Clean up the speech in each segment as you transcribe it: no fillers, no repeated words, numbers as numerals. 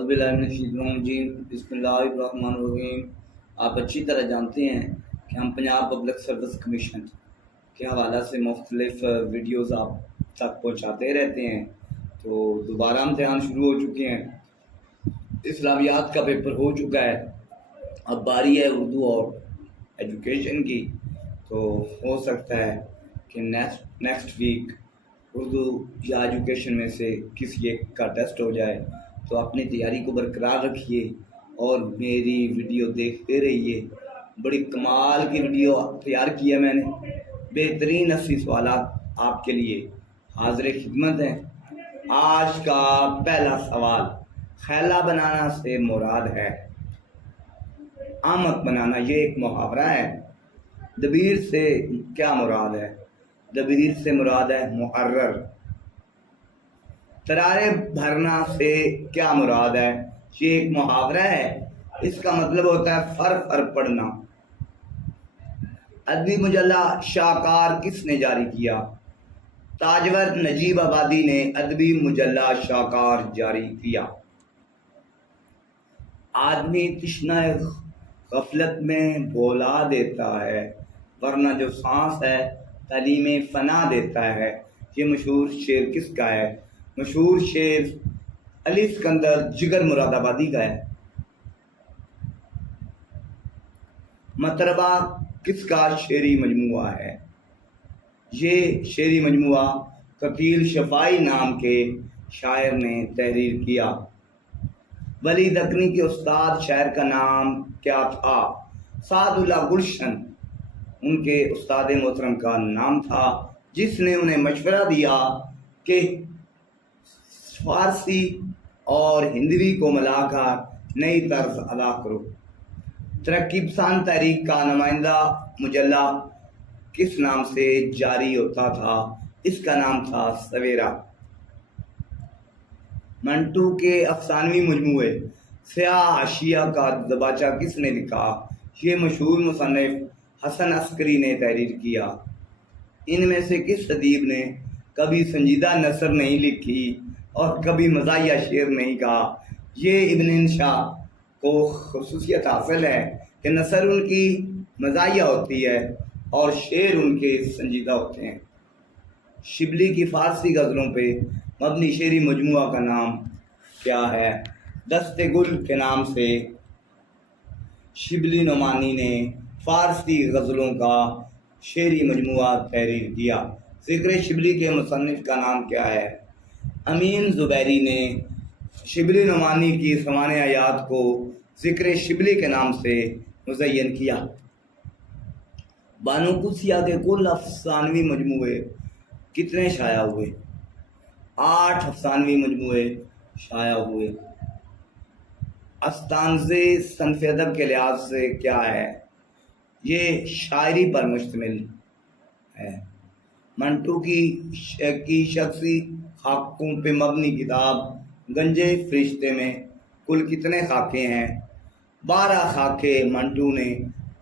اعوذ باللہ من الشیطان الرجیم بسم اللہ الرحمن الرحیم۔ آپ اچھی طرح جانتے ہیں کہ ہم پنجاب پبلک سروس کمیشن کے حوالہ سے مختلف ویڈیوز آپ تک پہنچاتے رہتے ہیں، تو دوبارہ امتحان شروع ہو چکے ہیں، اسلامیات کا پیپر ہو چکا ہے، اب باری ہے اردو اور ایجوکیشن کی، تو ہو سکتا ہے کہ نیکسٹ ویک اردو یا ایجوکیشن میں سے کسی ایک کا ٹیسٹ ہو جائے، تو اپنی تیاری کو برقرار رکھیے اور میری ویڈیو دیکھتے رہیے۔ بڑی کمال کی ویڈیو تیار کی ہے میں نے، بہترین 80 سوالات آپ کے لیے حاضر خدمت ہیں۔ آج کا پہلا سوال، خیلہ بنانا سے مراد ہے آمد بنانا، یہ ایک محاورہ ہے۔ دبیر سے کیا مراد ہے؟ دبیر سے مراد ہے محرر۔ ترارے بھرنا سے کیا مراد ہے؟ یہ ایک محاورہ ہے، اس کا مطلب ہوتا ہے فر پڑنا۔ ادبی مجلہ شاہکار کس نے جاری کیا؟ تاجور نجیب آبادی نے ادبی مجلہ شاہکار جاری کیا۔ آدمی تشنہ غفلت میں بھولا دیتا ہے، ورنہ جو سانس ہے تعلیم فنا دیتا ہے۔ یہ مشہور شعر کس کا ہے؟ مشہور شعر علی اسکندر جگر مراد آبادی کا ہے۔ مطربہ کس کا شعری مجموعہ ہے؟ یہ شعری مجموعہ قتیل شفائی نام کے شاعر نے تحریر کیا۔ ولی دکنی کے استاد شاعر کا نام کیا تھا؟ سعد اللہ گلشن ان کے استاد محترم کا نام تھا، جس نے انہیں مشورہ دیا کہ فارسی اور ہندوی کو ملا کر نئی طرز ادا کرو۔ ترقی پسند تحریک کا نمائندہ مجلہ کس نام سے جاری ہوتا تھا؟ اس کا نام تھا سویرا۔ منٹو کے افسانوی مجموعے سیاہ حاشیہ کا دباچہ کس نے لکھا؟ یہ مشہور مصنف حسن عسکری نے تحریر کیا۔ ان میں سے کس ادیب نے کبھی سنجیدہ نثر نہیں لکھی اور کبھی مزاحیہ شعر نہیں کہا؟ یہ ابن انشا کو خصوصیت حاصل ہے کہ نثر ان کی مزاحیہ ہوتی ہے اور شعر ان کے سنجیدہ ہوتے ہیں۔ شبلی کی فارسی غزلوں پہ مبنی شعری مجموعہ کا نام کیا ہے؟ دست گل کے نام سے شبلی نعمانی نے فارسی غزلوں کا شعری مجموعہ تحریر کیا۔ ذکر شبلی کے مصنف کا نام کیا ہے؟ امین زبیری نے شبلی نعمانی کی سوانح آیات کو ذکر شبلی کے نام سے مزین کیا۔ بانو قدسیہ کے کل افسانوی مجموعے کتنے شائع ہوئے؟ 8 افسانوی مجموعے شائع ہوئے۔ استانزے صنف ادب کے لحاظ سے کیا ہے؟ یہ شاعری پر مشتمل ہے۔ منٹو کی شخصی خاکوں پہ مبنی کتاب گنجے فرشتے میں کل کتنے خاکے ہیں؟ 12 خاکے منٹو نے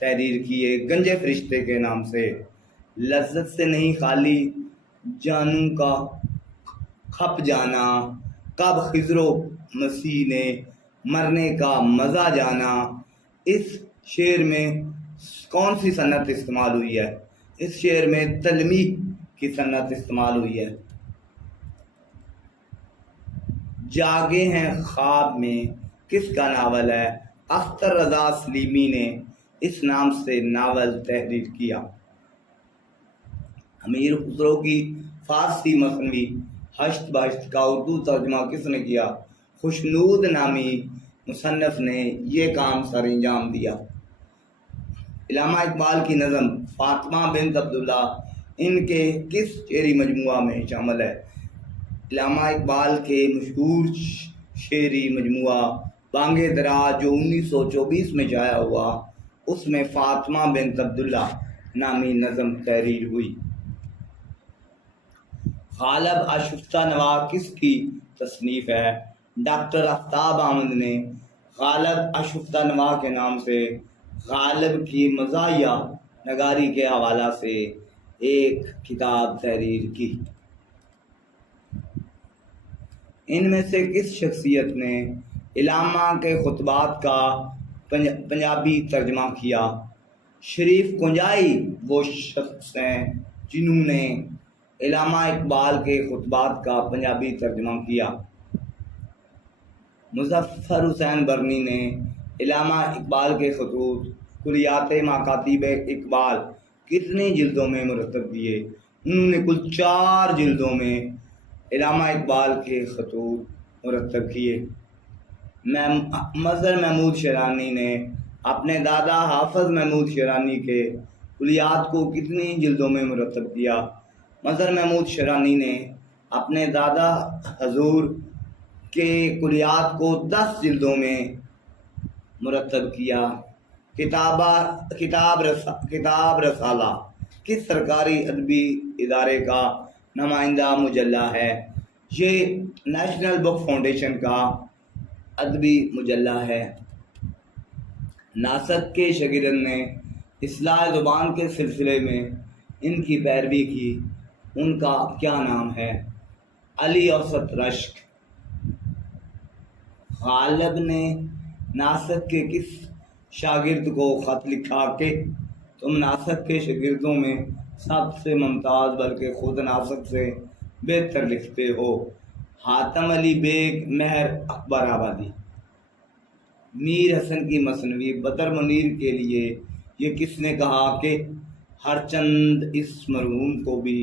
تحریر کیے گنجے فرشتے کے نام سے۔ لذت سے نہیں خالی جانوں کا کھپ جانا، کب خضر و مسیح نے مرنے کا مزہ جانا۔ اس شعر میں کون سی صنعت استعمال ہوئی ہے؟ اس شعر میں تلمیح کی صنعت استعمال ہوئی ہے۔ جاگے ہیں خواب میں کس کا ناول ہے؟ اختر رضا سلیمی نے اس نام سے ناول تحریر کیا۔ امیر خسرو کی فارسی مثنوی ہشت بہشت کا اردو ترجمہ کس نے کیا؟ خوشنود نامی مصنف نے یہ کام سر انجام دیا۔ علامہ اقبال کی نظم فاطمہ بنت عبداللہ ان کے کس شعری مجموعہ میں شامل ہے؟ علامہ اقبال کے مشہور شعری مجموعہ بانگ درا جو 1924 میں شائع ہوا، اس میں فاطمہ بنت عبداللہ نامی نظم تحریر ہوئی۔ غالب آشفتہ نوا کس کی تصنیف ہے؟ ڈاکٹر آفتاب احمد نے غالب آشفتہ نوا کے نام سے غالب کی مزاحیہ نگاری کے حوالہ سے ایک کتاب تحریر کی۔ ان میں سے کس شخصیت نے علامہ کے خطبات کا پنجابی ترجمہ کیا۔ شریف کنجائی وہ شخص ہیں جنہوں نے علامہ اقبال کے خطبات کا پنجابی ترجمہ کیا۔ مظفر حسین برنی نے علامہ اقبال کے خطوط کلیات مکاتیب اقبال کتنی جلدوں میں مرتب کیے؟ انہوں نے کل 4 جلدوں میں علامہ اقبال کے خطوط مرتب کیے۔ مظہر محمود شیرانی نے اپنے دادا حافظ محمود شیرانی کے کلیات کو کتنی جلدوں میں مرتب کیا؟ مظہر محمود شیرانی نے اپنے دادا حضور کے کلیات کو 10 جلدوں میں مرتب کیا۔ کتاب رسالہ کس سرکاری ادبی ادارے کا نمائندہ مجلہ ہے؟ یہ نیشنل بک فاؤنڈیشن کا ادبی مجلہ ہے۔ ناسک کے شاگرد نے اصلاح زبان کے سلسلے میں ان کی پیروی کی، ان کا کیا نام ہے؟ علی اوسط رشک۔ غالب نے ناسک کے کس شاگرد کو خط لکھا کہ تم ناسک کے شاگردوں میں سب سے ممتاز بلکہ خود ناسک سے بہتر لکھتے ہو؟ حاتم علی بیگ مہر اکبر آبادی۔ میر حسن کی مثنوی بدر منیر کے لیے یہ کس نے کہا کہ ہر چند اس مرحوم کو بھی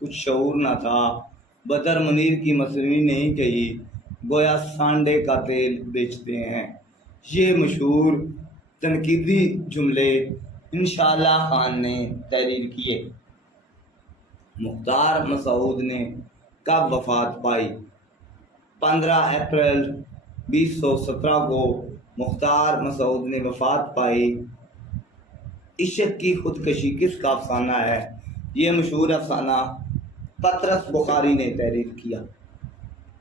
کچھ شعور نہ تھا؟ بدر منیر کی مثنوی نہیں کہی، گویا سانڈے کا تیل بیچتے ہیں۔ یہ مشہور تنقیدی جملے انشاءاللہ خان نے تحریر کیے۔ مختار مسعود نے کب وفات پائی؟ 15 اپریل 2017 کو مختار مسعود نے وفات پائی۔ عشق کی خودکشی کس کا افسانہ ہے؟ یہ مشہور افسانہ پطرس بخاری نے تحریر کیا۔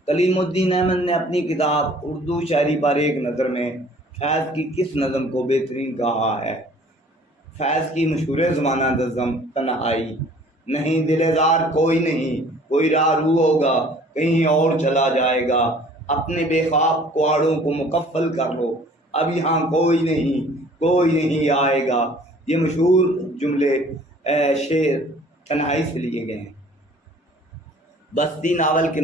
کلیم الدین احمد نے اپنی کتاب اردو شاعری پر ایک نظر میں فیض کی کس نظم کو بہترین کہا ہے؟ فیض کی مشہور زمانہ نظم تنہائی۔ نہیں دلدار کوئی نہیں، کوئی راہ رو ہوگا، کہیں اور چلا جائے گا، اپنے بے خواب کواڑوں کو مکفل کر لو، اب یہاں کوئی نہیں آئے گا۔ یہ مشہور جملے شعر تنہائی سے لیے گئے ہیں۔ بستی ناول کے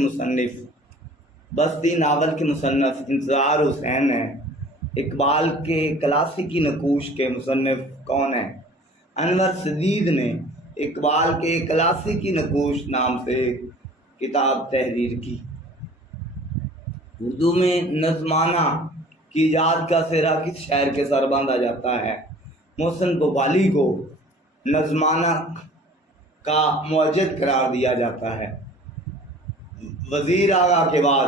مصنف انتظار حسین ہیں۔ اقبال کے کلاسیکی نقوش کے مصنف کون ہیں؟ انور سدید نے اقبال کے کلاسیکی نقوش نام سے کتاب تحریر کی۔ اردو میں نظمانہ کی ایجاد کا سہرا کس شاعر کے سر باندھا جاتا ہے؟ محسن بھوپالی کو نظمانہ کا موجد قرار دیا جاتا ہے۔ وزیر آغا کے بعد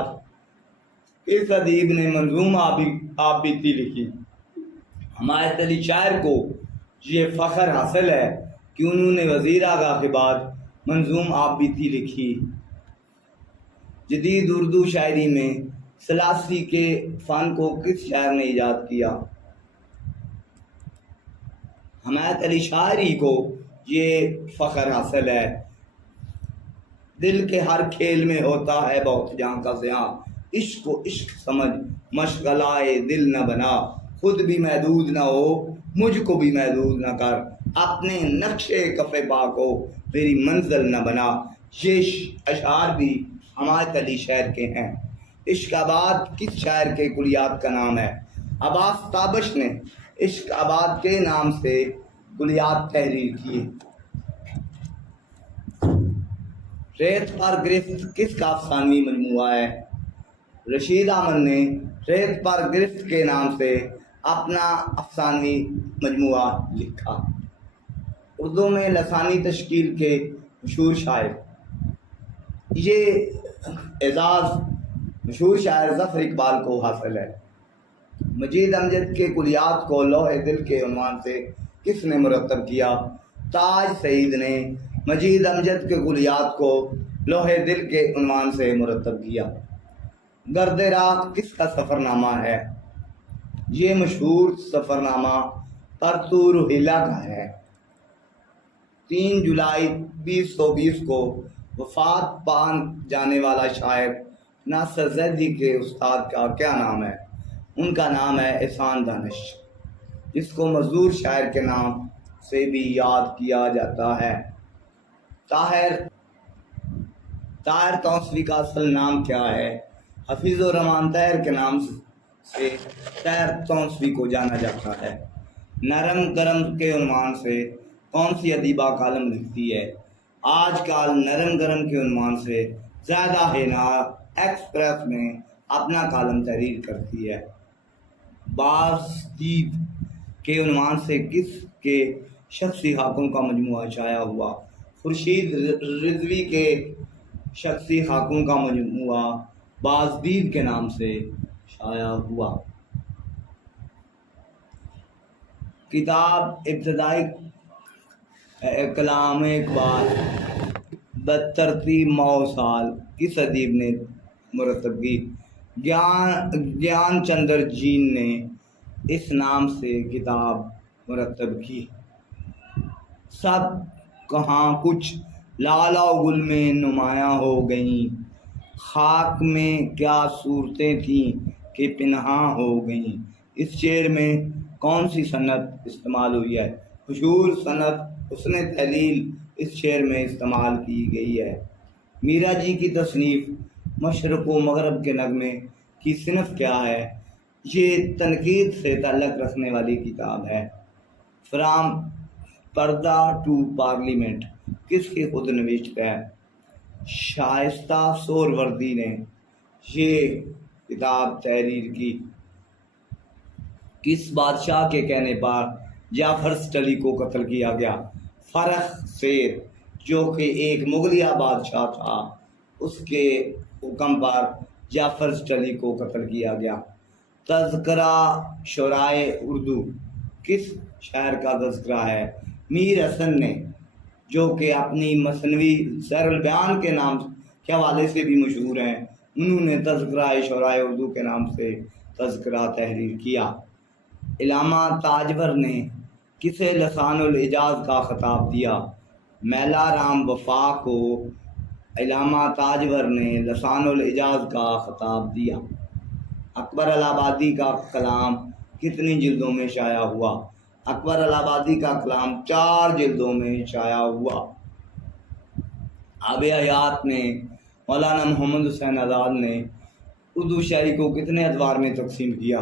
اس ادیب نے منظوم آپ بیتی لکھی۔ حمایت علی شاعر کو یہ فخر حاصل ہے کہ انہوں نے وزیر آغا کے بعد منظوم آپ بیتی لکھی۔ جدید اردو شاعری میں ثلاثی کے فن کو کس شاعر نے ایجاد کیا؟ حمایت علی شاعری کو یہ فخر حاصل ہے۔ دل کے ہر کھیل میں ہوتا ہے بہت جان کا زیاں، عشق کو عشق سمجھ مشغلائے دل نہ بنا، خود بھی محدود نہ ہو مجھ کو بھی محدود نہ کر، اپنے نقشے کف پا کو میری منزل نہ بنا۔ یہ اشعار بھی حمایت علی شاعر کے ہیں۔ عشق آباد کس شاعر کے کلیات کا نام ہے؟ عباس تابش نے عشق آباد کے نام سے کلیات تحریر کیے۔ ریت پر گرفت کس کا افسانوی مجموعہ ہے؟ رشید احمد نے ریت پر گرفت کے نام سے اپنا افسانوی مجموعہ لکھا۔ اردو میں لسانی تشکیل کے مشہور شاعر، یہ اعزاز مشہور شاعر ظفر اقبال کو حاصل ہے۔ مجید امجد کے کلیات کو لوح دل کے عنوان سے کس نے مرتب کیا؟ تاج سعید نے مجید امجد کے کلیات کو لوح دل کے عنوان سے مرتب کیا۔ گرد راہ کس کا سفر نامہ ہے؟ یہ مشہور سفر نامہ پرتو روہیلا کا ہے۔ 3 جولائی 2020 کو وفات پا جانے والا شاعر ناصر زیدی کے استاد کا کیا نام ہے؟ ان کا نام ہے احسان دانش، جس کو مزدور شاعر کے نام سے بھی یاد کیا جاتا ہے۔ طاہر توسوی کا اصل نام کیا ہے؟ حفیظ الرحمان طاہر کے نام سے طاہر توسوی کو جانا جاتا ہے۔ نرم گرم کے عنوان سے کون سی ادیبہ کالم لکھتی ہے؟ آج کل نرم گرم کے عنوان سے زیادہ ہینا ایکسپریس میں اپنا کالم تحریر کرتی ہے۔ بازدید کے عنوان سے کس کے شخصی خاکوں کا مجموعہ شائع ہوا؟ خورشید رضوی کے شخصی خاکوں کا مجموعہ بازدید کے نام سے شائع ہوا۔ کتاب ابتدائی کلام اقبال بترتیب 9 سال کس ادیب نے مرتب کی؟ گیان چندر جین نے اس نام سے کتاب مرتب کی۔ سب کہاں کچھ لالا و گل میں نمایاں ہو گئیں، خاک میں کیا صورتیں تھیں کہ پنہاں ہو گئیں۔ اس شعر میں کون سی صنعت استعمال ہوئی ہے؟ حشور صنعت حسن تحلیل اس شعر میں استعمال کی گئی ہے۔ میرا جی کی تصنیف مشرق و مغرب کے نغمے کی صنف کیا ہے؟ یہ تنقید سے تعلق رکھنے والی کتاب ہے۔ فرام پردہ ٹو پارلیمنٹ کس کی خود نوشت ہے؟ شائستہ سہروردی نے یہ کتاب تحریر کی۔ کس بادشاہ کے کہنے پر جعفر سٹلی کو قتل کیا گیا؟ فرخ سیر، جو کہ ایک مغلیہ بادشاہ تھا، اس کے حکم پر جعفر سٹلی کو قتل کیا گیا۔ تذکرہ شعرائے اردو کس شاعر کا تذکرہ ہے؟ میر حسن نے، جو کہ اپنی مثنوی سیر البیان کے نام کے حوالے سے بھی مشہور ہیں۔ انہوں نے تذکرہ شعرائے اردو کے نام سے تذکرہ تحریر کیا۔ علامہ تاجور نے کسے لسان الاعجاز کا خطاب دیا؟ میلا رام وفا کو علامہ تاجور نے لسان الاعجاز کا خطاب دیا۔ اکبر الہ آبادی کا کلام کتنی جلدوں میں شائع ہوا؟ اکبر الہ آبادی کا کلام 4 جلدوں میں شائع ہوا۔ آب حیات میں مولانا محمد حسین آزاد نے اردو شاعری کو کتنے ادوار میں تقسیم کیا؟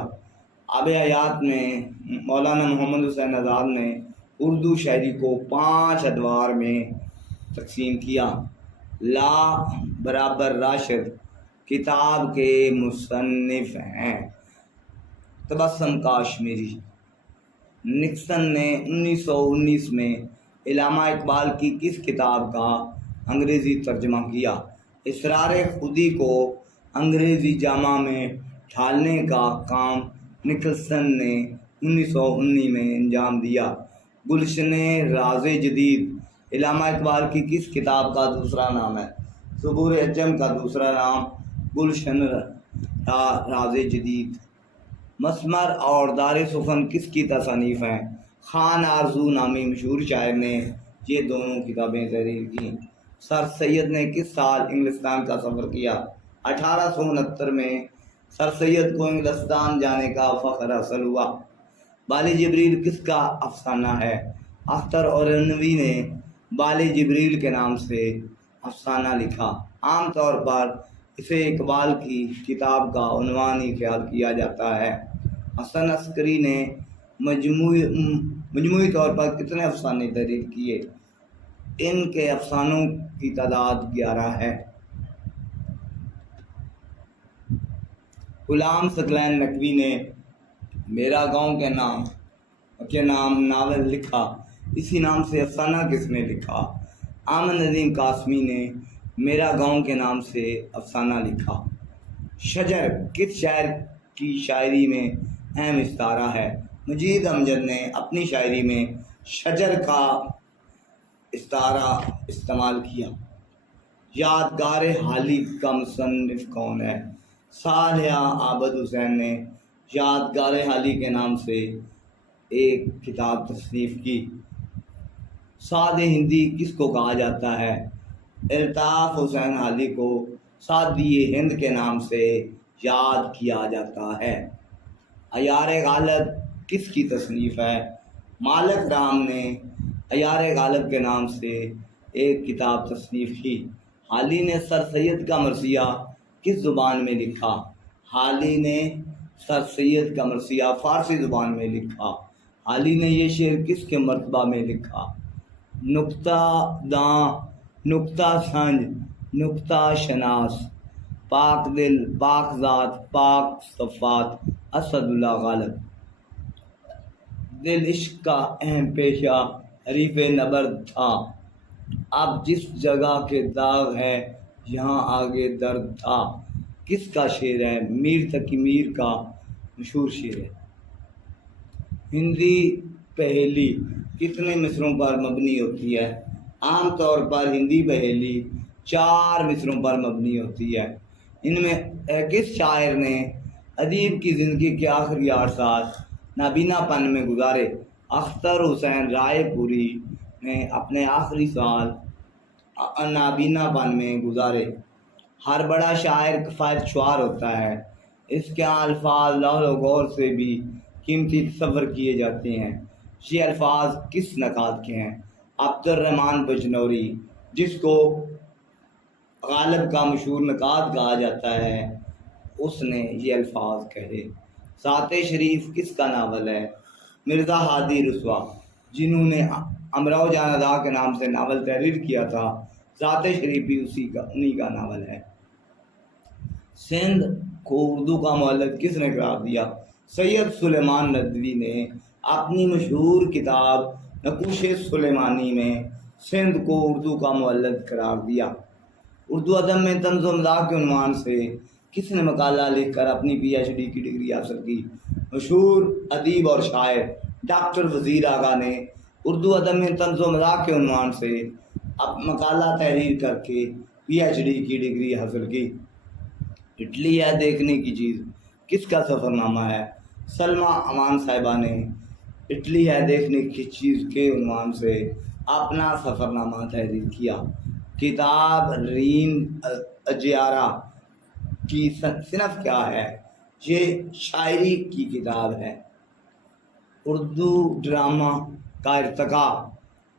آب حیات میں مولانا محمد حسین آزاد نے اردو شاعری کو 5 ادوار میں تقسیم کیا۔ لا برابر راشد کتاب کے مصنف ہیں۔ تبسم کاشمیری۔ نکسن نے 1919 میں علامہ اقبال کی کس کتاب کا انگریزی ترجمہ کیا؟ اسرار خودی کو انگریزی جامہ میں ڈھالنے کا کام نکلسن نے 1919 میں انجام دیا۔ گلشن راز جدید علامہ اقبال کی کس کتاب کا دوسرا نام ہے؟ صبور اجم کا دوسرا نام گلشن راز جدید۔ مسمر اور دار سخن کس کی تصانیف ہیں؟ خان آرزو نامی مشہور شاعر نے یہ دونوں کتابیں تحریر کی۔ سر سید نے کس سال انگلستان کا سفر کیا؟ 1869 میں سر سید کو انگلستان جانے کا فخر حاصل ہوا۔ بال جبریل کس کا افسانہ ہے؟ اختر اورنوی نے بال جبریل کے نام سے افسانہ لکھا۔ عام طور پر اسے اقبال کی کتاب کا عنوان ہی خیال کیا جاتا ہے۔ حسن عسکری نے مجموعی طور پر کتنے افسانے تحریر کیے؟ ان کے افسانوں کی تعداد 11 ہے۔ غلام ثقلین نقوی نے میرا گاؤں کے نام ناول لکھا۔ اسی نام سے افسانہ کس نے لکھا؟ احمد ندیم قاسمی نے میرا گاؤں کے نام سے افسانہ لکھا۔ شجر کس شاعر کی شاعری میں اہم استعارہ ہے؟ مجید امجد نے اپنی شاعری میں شجر کا استعارہ استعمال کیا۔ یادگار حالی کا مصنف کون ہے؟ صالح عابد حسین نے یادگار حالی کے نام سے ایک کتاب تصنیف کی۔ سعد ہندی کس کو کہا جاتا ہے؟ الطاف حسین حالی کو سعدی ہند کے نام سے یاد کیا جاتا ہے۔ عیار غالب کس کی تصنیف ہے؟ مالک رام نے عیار غالب کے نام سے ایک کتاب تصنیف کی۔ حالی نے سر سید کا مرثیہ کس زبان میں لکھا؟ حالی نے سر سید کا مرثیہ فارسی زبان میں لکھا۔ حالی نے یہ شعر کس کے مرتبہ میں لکھا؟ نکتہ داں، نکتہ سنج، نکتہ شناس، پاک دل، پاک ذات، پاک صفات، اسد اللہ غالب۔ دل عشق کا اہم پیشہ حریف نبرد تھا، اب جس جگہ کے داغ ہے یہاں آگے درد تھا۔ کس کا شعر ہے؟ میر تقی میر کا مشہور شعر ہے۔ ہندی پہیلی کتنے مصروں پر مبنی ہوتی ہے؟ عام طور پر ہندی پہیلی 4 مصروں پر مبنی ہوتی ہے۔ ان میں کس شاعر نے ادیب کی زندگی کے آخری 8 سال نابینا پن میں گزارے؟ اختر حسین رائے پوری نے اپنے آخری سال نابینا پن میں گزارے۔ ہر بڑا شاعر کفایت شعار ہوتا ہے، اس کے الفاظ لوح و غور سے بھی قیمتی تصور کیے جاتے ہیں۔ یہ الفاظ کس نقاد کے ہیں؟ عبد الرحمن بجنوری، جس کو غالب کا مشہور نقاد کہا جاتا ہے، اس نے یہ الفاظ کہے۔ ذات شریف کس کا ناول ہے؟ مرزا ہادی رسوا، جنہوں نے امراؤ جان ادا کے نام سے ناول تحریر کیا تھا، ذات شریف بھی انہی کا ناول ہے۔ سندھ کو اردو کا مؤلف کس نے قرار دیا؟ سید سلیمان ندوی نے اپنی مشہور کتاب نقوش سلیمانی میں سندھ کو اردو کا مؤلف قرار دیا۔ اردو ادب میں طنز و مزاح کے عنوان سے کس نے مقالہ لکھ کر اپنی پی ایچ ڈی کی ڈگری حاصل کی؟ مشہور ادیب اور شاعر ڈاکٹر وزیر آغا نے اردو ادب میں طنز و مزاح کے عنوان سے مقالہ تحریر کر کے پی ایچ ڈی کی ڈگری حاصل کی۔ اٹلی ہے دیکھنے کی چیز کس کا سفر نامہ ہے؟ سلمیٰ امان صاحبہ نے اٹلی ہے دیکھنے کی چیز کے عنوان سے اپنا سفر نامہ تحریر کیا۔ کتاب رین اجیارہ کی صنف کیا ہے؟ یہ شاعری کی کتاب ہے۔ اردو ڈرامہ کا ارتقاء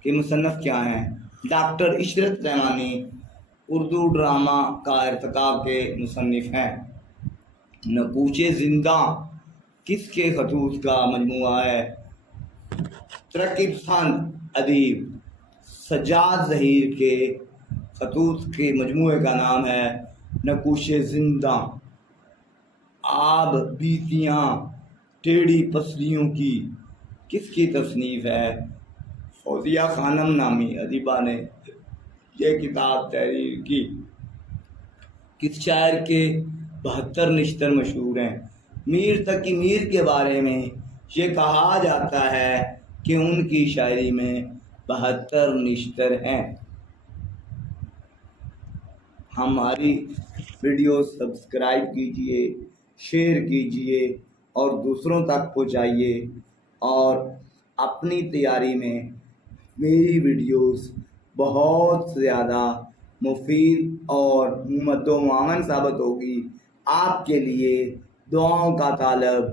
کے مصنف کیا ہیں؟ ڈاکٹر عشرت رحمانی اردو ڈرامہ کا ارتقاء کے مصنف ہیں۔ نقوش زنداں کس کے خطوط کا مجموعہ ہے؟ ترقی پسند ادیب سجاد ظہیر کے خطوط کے مجموعے کا نام ہے نقوش زنداں۔ آب بیتیاں ٹیڑھی پسلیوں کی کس کی تصنیف ہے؟ فوزیہ خانم نامی ادیبہ نے یہ کتاب تحریر کی۔ کس شاعر کے 72 نشتر مشہور ہیں؟ میر تقی میر کے بارے میں یہ کہا جاتا ہے کہ ان کی شاعری میں 72 نشتر ہیں۔ ہماری ویڈیو سبسکرائب کیجئے، شیئر کیجئے اور دوسروں تک پہنچائیے، اور اپنی تیاری میں میری ویڈیوز بہت زیادہ مفید اور مدد و معاون ثابت ہوگی۔ آپ کے لیے دعاؤں کا طالب